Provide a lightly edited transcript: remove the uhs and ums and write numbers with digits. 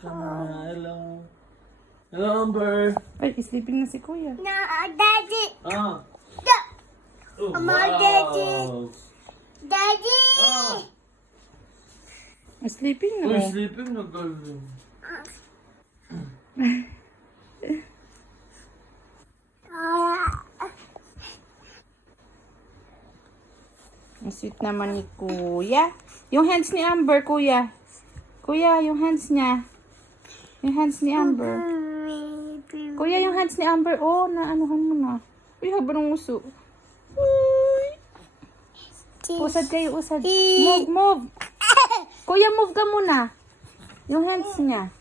ka na. Hello. Hello, Amber. Ay, sleeping na si Kuya. No, Daddy. Ah. Oh, Daddy. Daddy. Ah. Sleeping na. Uy, Oh. sleeping na galing. Ang sweet naman ni Kuya. Yung hands ni Amber, Kuya. Kuya, yung hands niya. Yung hands ni Amber. Kuya, yung hands ni Amber. Oh, naanuhan mo na. Uy, haba ng uso. Uy. Usad kayo, usad. Move, move. Kuya, move ka muna. Yung hands niya.